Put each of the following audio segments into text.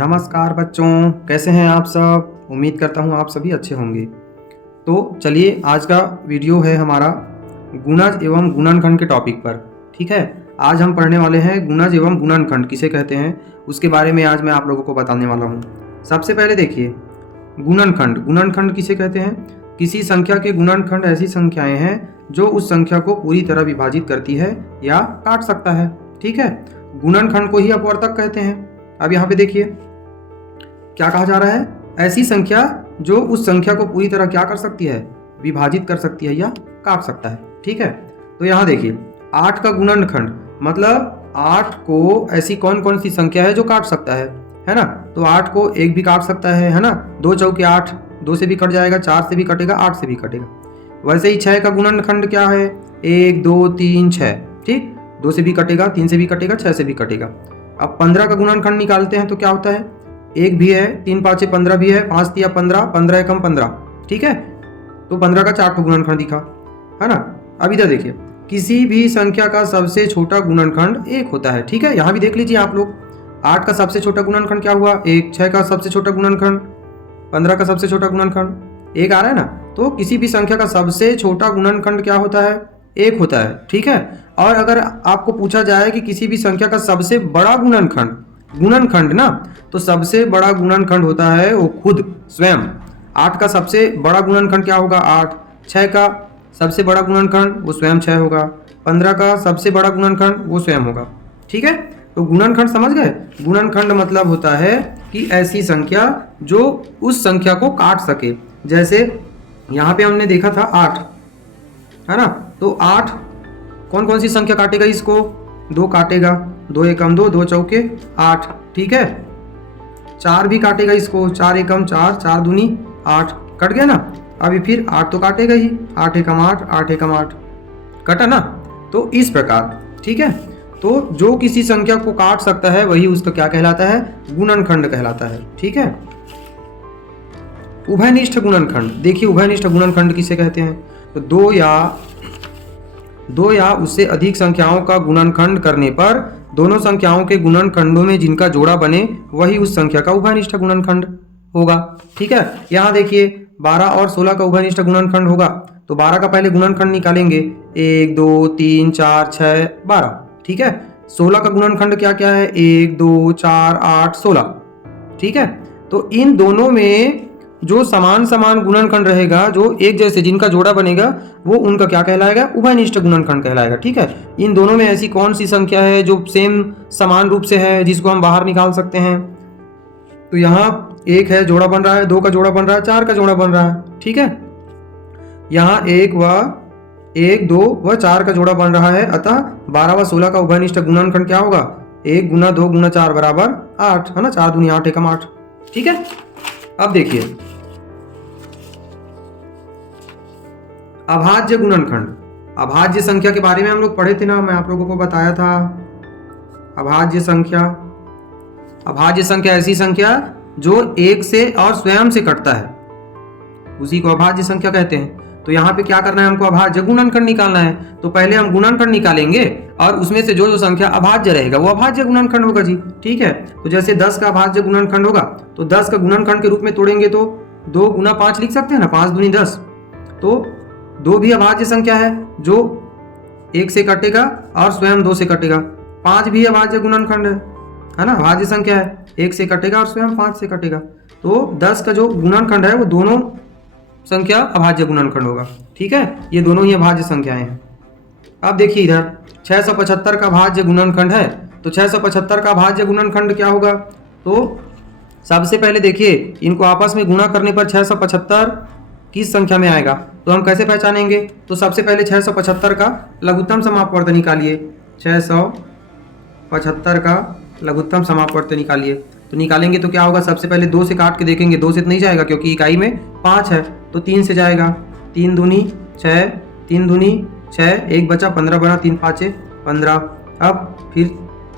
नमस्कार बच्चों, कैसे हैं आप सब। उम्मीद करता हूँ आप सभी अच्छे होंगे। तो चलिए, आज का वीडियो है हमारा गुणज एवं गुणनखंड के टॉपिक पर। ठीक है, आज हम पढ़ने वाले हैं गुणज एवं गुणनखंड किसे कहते हैं, उसके बारे में आज मैं आप लोगों को बताने वाला हूँ। सबसे पहले देखिए, गुणनखंड। गुणनखंड किसे कहते हैं? किसी संख्या के गुणनखंड ऐसी संख्याएं हैं जो उस संख्या को पूरी तरह विभाजित करती है या काट सकता है। ठीक है, गुणनखंड को ही अपवर्तक कहते हैं। अब यहाँ पे देखिए क्या कहा जा रहा है, ऐसी संख्या जो उस संख्या को पूरी तरह क्या कर सकती है, विभाजित कर सकती है या काट सकता है। ठीक है, तो यहाँ देखिए 8 का गुणनखंड मतलब 8 को ऐसी कौन कौन सी संख्या है जो काट सकता है ना। तो 8 को 1 भी काट सकता है ना। 2 चौके 8, 2 से भी कट जाएगा, 4 से भी कटेगा, 8 से भी कटेगा। वैसे ही 6 का गुणनखंड क्या है, 1 2 3 6। ठीक, 2 से भी कटेगा, 3 से भी कटेगा, 6 से भी कटेगा। अब 15 का गुणनखंड निकालते हैं तो क्या होता है, 1 भी है, 3 5 15 भी है, 5 3 15, 15 एकम 15। ठीक है, तो 15 का 4 गुणनखंड दिखा, है ना। अब इधर देखिए, किसी भी संख्या का सबसे छोटा गुणनखंड 1 होता है। ठीक है, यहाँ भी देख लीजिए आप लोग, 8 का सबसे छोटा गुणनखंड क्या हुआ, 1। 6 का सबसे छोटा गुणनखंड, 15 का सबसे छोटा गुणनखंड 1 आ रहा है ना। तो किसी भी संख्या का सबसे छोटा गुणनखंड क्या होता है, 1 होता है। ठीक है, और अगर आपको पूछा जाए कि किसी भी संख्या का सबसे बड़ा गुणनखंड ना, तो सबसे बड़ा गुणनखंड होता है वो खुद स्वयं। 8 का सबसे बड़ा गुणनखंड क्या होगा, 8। 6 का सबसे बड़ा गुणनखंड वो स्वयं 6 होगा। 15 का सबसे बड़ा गुणनखंड वो स्वयं होगा। ठीक है, तो गुणनखंड समझ गए। गुणनखंड मतलब होता है कि ऐसी संख्या जो उस संख्या को काट सके। जैसे यहाँ पे हमने देखा था 8, है ना। तो 8 कौन कौन सी संख्या काटेगा इसको, 2 काटेगा, 2 एकम 2, 2 चौके 8। ठीक है, 4 भी काटेगा इसको, 4 एकम 4, 4 दूनी 8, कट गया ना। अभी फिर 8 तो काटेगा ही, 8 एकम 8, 8 एकम 8, कटा ना। तो इस प्रकार, ठीक है, तो जो किसी संख्या को काट सकता है वही उसका क्या कहलाता है, गुणनखंड कहलाता है। ठीक है, उभयनिष्ठ गुणनखंड। देखिए उभयनिष्ठ गुणनखंड किसे कहते हैं, तो दो या उससे अधिक संख्याओं का गुणनखंड करने पर दोनों संख्याओं के गुणनखंडों में जिनका जोड़ा बने वही उस संख्या का उभयनिष्ठ गुणनखंड होगा। ठीक है, यहाँ देखिए 12 और 16 का उभयनिष्ठ गुणनखंड होगा। तो 12 का पहले गुणनखंड निकालेंगे, 1 2 3 4 6 12। ठीक है, 16 का गुणनखंड क्या क्या है, 1 2 4 8 16। ठीक है, तो इन दोनों में जो समान गुणनखंड रहेगा, जो एक जैसे जिनका जोड़ा बनेगा, वो उनका क्या कहलाएगा, उभयनिष्ठ गुणनखंड कहलाएगा। ठीक है, इन दोनों में ऐसी कौन सी संख्या है जो सेम समान रूप से है जिसको हम बाहर निकाल सकते हैं। तो यहाँ 1 है जोड़ा बन रहा है, 2 का जोड़ा बन रहा है, 4 का जोड़ा बन रहा है। ठीक है, यहाँ 1 2 व 4 का जोड़ा बन रहा है, अतः 12 व 16 का उभयनिष्ठ गुणनखंड क्या होगा, 1 गुना 2 गुना 4 बराबर 8, है ना। 4 दूनी 8 एकम 8। ठीक है, अब देखिए अभाज्य गुणनखंड। अभाज्य संख्या के बारे में हम लोग पढ़े थे ना, मैं आप लोगों को बताया था। अभाज्य संख्या ऐसी संख्या जो 1 से और स्वयं से कटता है, उसी को अभाज्य संख्या कहते हैं। तो यहाँ पे क्या करना है, हमको अभाज्य गुणनखंड निकालना है। तो पहले हम गुणनखंड निकालेंगे और उसमें से जो संख्या अभाज्य रहेगा वो अभाज्य गुणनखंड होगा जी। ठीक है, तो जैसे 10 का अभाज्य गुणनखंड होगा, तो 10 का गुणनखंड के रूप में तोड़ेंगे तो 2 गुना 5 लिख सकते हैं ना, 5 दूनी 10। तो 2 भी अभाज्य संख्या है जो 1 से कटेगा और स्वयं 2 से कटेगा। 5 भी अभाज्य गुणनखंड है ना, अभाज्य संख्या है, 1 से कटेगा और स्वयं 5 से कटेगा। तो 10 का जो गुणनखंड है वो दोनों संख्या अभाज्य गुणनखंड होगा। ठीक है, ये दोनों ही अभाज्य संख्याएं हैं। अब देखिए इधर 675 का भाज्य गुणनखंड है, तो 675 का भाज्य गुणनखंड क्या होगा। तो सबसे पहले देखिए इनको आपस में गुणा करने पर 675 किस संख्या में आएगा, तो हम कैसे पहचानेंगे। तो सबसे पहले 675 का लघुत्तम समापवर्त निकालिए। 675 का लघुत्तम समापवर्त निकालिए। तो निकालेंगे तो क्या होगा, सबसे पहले 2 से काट के देखेंगे, 2 से तो नहीं जाएगा क्योंकि इकाई में 5 है। तो 3 से जाएगा, 3 दूनी 6, 3 दूनी 6, 1 बचा, 15 बना, 3 5 15। अब फिर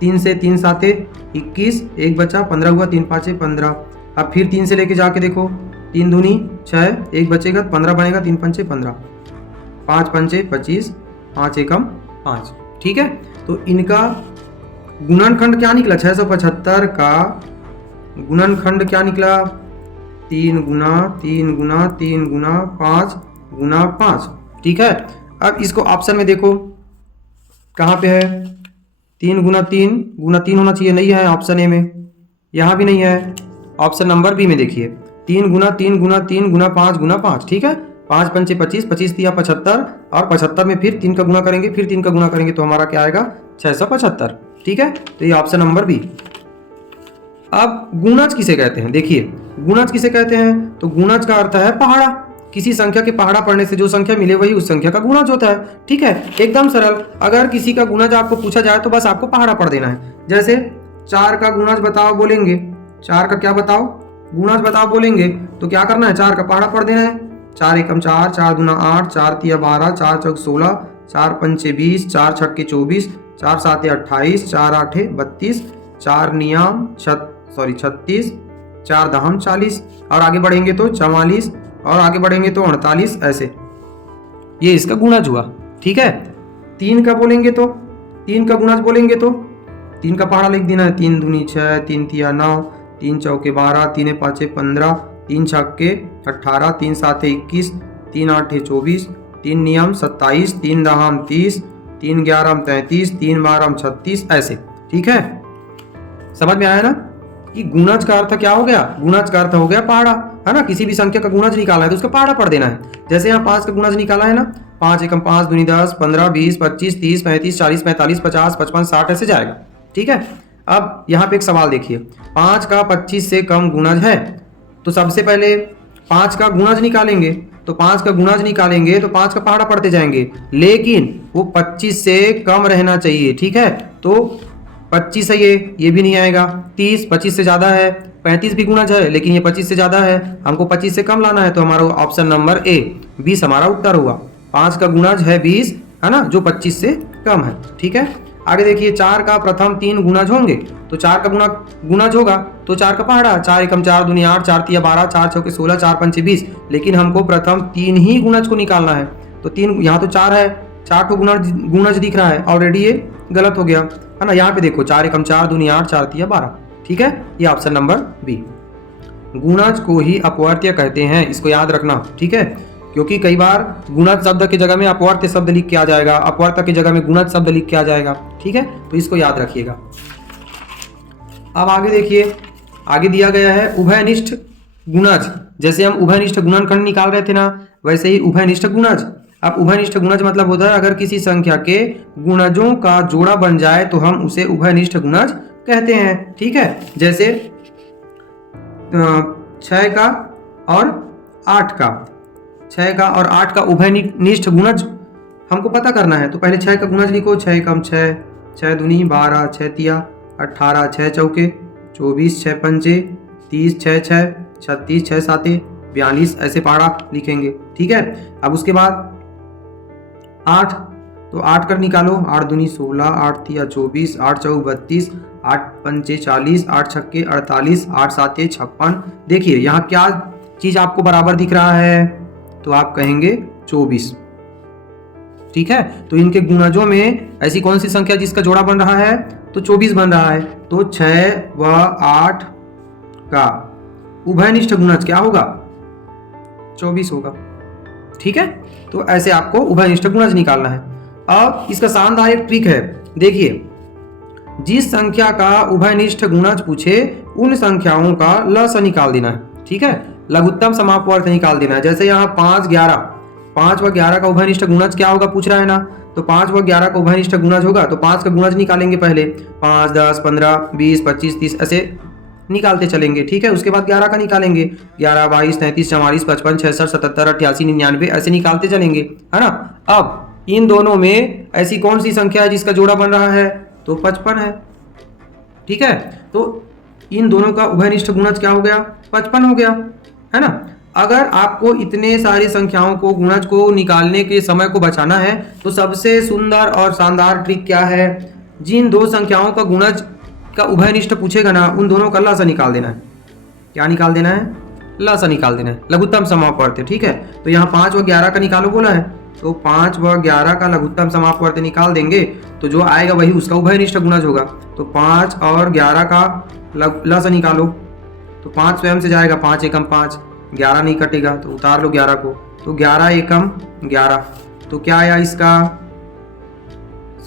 3 से 3 7 21, 1 बचा, 15 हुआ, 3 5 15। अब फिर 3 से लेके जाके देखो, 3 दूनी 6, 1 बचेगा, 15 बनेगा, 3 5 15, 5 5 25, 5 एकम 5। ठीक है, तो इनका गुणनखंड क्या निकला, 675 का गुणनखंड क्या निकला, 3 गुना 3 गुना 3 गुना 5 गुना 5। ठीक है, अब इसको ऑप्शन में देखो कहाँ पे है, 3 गुना 3 होना चाहिए, नहीं है ऑप्शन ए में, यहाँ भी नहीं है। ऑप्शन नंबर बी में देखिए, 3 गुना 3 गुना 3 गुना 5 गुना 5। ठीक है, 5 पंचे 25, 25 तिया 75, और 75 में फिर 3 का गुना करेंगे, फिर 3 का गुना करेंगे तो हमारा क्या आएगा, 675। ठीक है, तो ये ऑप्शन नंबर बी। अब गुणज किसे कहते हैं, देखिए गुणज किसे कहते हैं, तो गुणज का अर्थ है पहाड़ा। किसी संख्या के पहाड़ा पढ़ने से जो संख्या मिले वही उस संख्या का गुणज होता है। ठीक है, एकदम सरल। अगर किसी का गुणज आपको पूछा जाए तो बस आपको पहाड़ा पढ़ देना है। जैसे 4 का गुणज बताओ बोलेंगे, 4 का क्या बताओ, गुणज बताओ बोलेंगे, तो क्या करना है, 4 का पहाड़ा पढ़ देना है। 4 एकम 4, 4 दूना 8, 4 तिया 12, 4 चौक 16, 4 पंचे 20, 4 छक्के 24, 4 साते 28, 4 आठे 32, 4 नियम 36, 4 दहम 40, और आगे बढ़ेंगे तो 44, और आगे बढ़ेंगे तो 48, ऐसे ये इसका गुणज हुआ। ठीक है, 3 का बोलेंगे तो 3 का गुणज बोलेंगे तो 3 का पहाड़ा लिख देना है, 3 दूनी 6, 3 तिया 9, 3 चौके 12, 3 पाँचे 15, 3 छक्के 18, 3 साते 21, 3 आठे 24, 3 नियम 27, 3 दहम 30, 3 ग्यारह 33, 3 बारह 36, ऐसे। ठीक है, समझ में आया ना कि गुणज का अर्थ क्या हो गया, गुणज का अर्थ हो गया पहाड़ा, है ना। किसी भी संख्या का गुणज निकाला है तो उसका पहाड़ा पढ़ देना है। जैसे यहाँ 5 का गुणज निकाला है ना, 5 एकम 5 दूनी 10, 15 20 25 30 35 40 45 50 55 60 ऐसे जाएगा। ठीक है, अब यहाँ पे एक सवाल देखिए, 5 का 25 से कम गुणज है, तो सबसे पहले 5 का गुणज निकालेंगे, तो 5 का गुणज निकालेंगे तो 5 का पहाड़ा पढ़ते जाएंगे, लेकिन वो 25 से कम रहना चाहिए। ठीक है, तो 25 है, ये भी नहीं आएगा। 30 25 से ज़्यादा है, 35 भी गुणज है लेकिन ये 25 से ज़्यादा है, हमको 25 से कम लाना है, तो हमारा ऑप्शन नंबर ए 20 हमारा उत्तर हुआ। 5 का गुणज है 20, है ना, जो 25 से कम है। ठीक है, आगे देखिए, 4 का प्रथम 3 गुणज होंगे, तो 4 का गुणज होगा तो 4 का पहाड़ा, 4 एकम 4 दूनी 8, 4 तिया 12, 4 चौके 16, 4 पंचे 20, लेकिन हमको प्रथम 3 ही गुणज को निकालना है, तो 3 यहाँ तो 4 है, 4 को गुणज दिख रहा है, ऑलरेडी ये गलत हो गया, है ना। यहाँ पे देखो 4 एकम 4 दूनी 8, 4 तिया 12। ठीक है, ये ऑप्शन नंबर बी। गुणज को ही अपवर्त्य कहते हैं, इसको याद रखना। ठीक है, क्योंकि कई बार गुणज शब्द की जगह में अपवर्त्य शब्द लिख के आ जाएगा, अपवर्त्य की जगह में गुणज शब्द लिख के आ जाएगा। ठीक है, तो इसको याद रखिएगा। अब आगे देखिए, आगे दिया गया है उभयनिष्ठ गुणज। जैसे हम उभयनिष्ठ गुणनखंड निकाल रहे थे ना, वैसे ही उभयनिष्ठ गुणज। अब उभयनिष्ठ गुणज मतलब होता है अगर किसी संख्या के गुणजों का जोड़ा बन जाए तो हम उसे उभयनिष्ठ गुणज कहते हैं। ठीक है, जैसे 6 का और 8 का, 6 का और 8 का उभयनिष्ठ गुणज हमको पता करना है, तो पहले 6 का गुणज लिखो, 6 एकम 6, 6 दूनी 12, 6 तिया 18, 6 चौके 24, 6 पंचे 30, 6 6 36, 6 साते 42, ऐसे पहाड़ा लिखेंगे। ठीक है, अब उसके बाद 8, तो 8 कर निकालो, 8 दूनी 16, 8 तिया 24, 8 चौक 32, 8 पंचे 40, 8 छक्के 48, 8 साते 56। देखिए यहाँ क्या चीज आपको बराबर दिख रहा है, तो आप कहेंगे 24। ठीक है, तो इनके गुणजों में ऐसी कौन सी संख्या जिसका जोड़ा बन रहा है, तो 24 बन रहा है, तो 6 व 8 का उभयनिष्ठ गुणज क्या होगा, 24 होगा। ठीक है, तो ऐसे आपको उभयनिष्ठ गुणज निकालना है। अब इसका शानदार एक ट्रिक है, देखिए, जिस संख्या का उभयनिष्ठ गुणज पूछे उन संख्याओं का लस निकाल देना है। ठीक है, लघुत्तम समापवर्त निकाल देना है। जैसे यहाँ 5 व 11 का उभयनिष्ठ गुणज क्या होगा पूछ रहा है ना, तो 5 व 11 का उभयनिष्ठ गुणज होगा, तो 5 का गुणज निकालेंगे पहले, 5 10 15 20 25 30 ऐसे निकालते चलेंगे। ठीक है, उसके बाद 11 का निकालेंगे, 11 22 33 44 55 66 77 88 99 ऐसे निकालते चलेंगे, है ना। अब इन दोनों में ऐसी कौन सी संख्या है जिसका जोड़ा बन रहा है, तो 55 है। ठीक है, तो इन दोनों का उभयनिष्ठ गुणज क्या हो गया, 55 हो गया, है ना। अगर आपको इतने सारी संख्याओं को गुणज को निकालने के समय को बचाना है तो सबसे सुंदर और शानदार ट्रिक क्या है, जिन दो संख्याओं का गुणज का उभयनिष्ठ पूछेगा ना, उन दोनों का लसा निकाल देना है। क्या निकाल देना है, लसा निकाल देना है, लघुत्तम समापवर्त। ठीक है, तो यहाँ 5 व 11 का निकालो बोला है, तो 5 व 11 का लघुत्तम समापवर्त निकाल देंगे तो जो आएगा वही उसका उभयनिष्ठ गुणज होगा। तो 5 और 11 का लसा निकालो, तो 5 स्वयं से जाएगा, 5 एकम 5, 11 नहीं कटेगा तो उतार लो 11 को, तो 11 एकम 11। तो क्या आया इसका,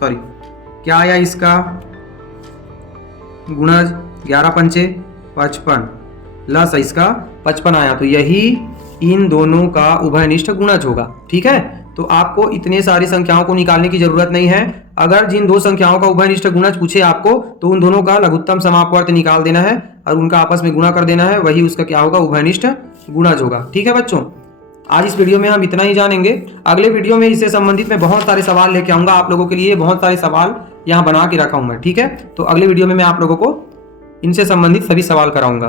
सॉरी क्या आया इसका गुणज, 11 पंचे 55 प्लस इसका 55 आया। तो यही इन दोनों का उभयनिष्ठ गुणज होगा। ठीक है, तो आपको इतने सारी संख्याओं को निकालने की जरूरत नहीं है। अगर जिन दो संख्याओं का उभयनिष्ठ गुणज पूछे आपको तो उन दोनों का लघुत्तम समापवर्त निकाल देना है और उनका आपस में गुणा कर देना है, वही उसका क्या होगा, उभयनिष्ठ गुणज होगा। ठीक है बच्चों, आज इस वीडियो में हम इतना ही जानेंगे। अगले वीडियो में इससे संबंधित मैं बहुत सारे सवाल लेके आऊंगा आप लोगों के लिए, बहुत सारे सवाल यहाँ बना के रखा हूं मैं। ठीक है, तो अगले वीडियो में मैं आप लोगों को इनसे संबंधित सभी सवाल कराऊंगा।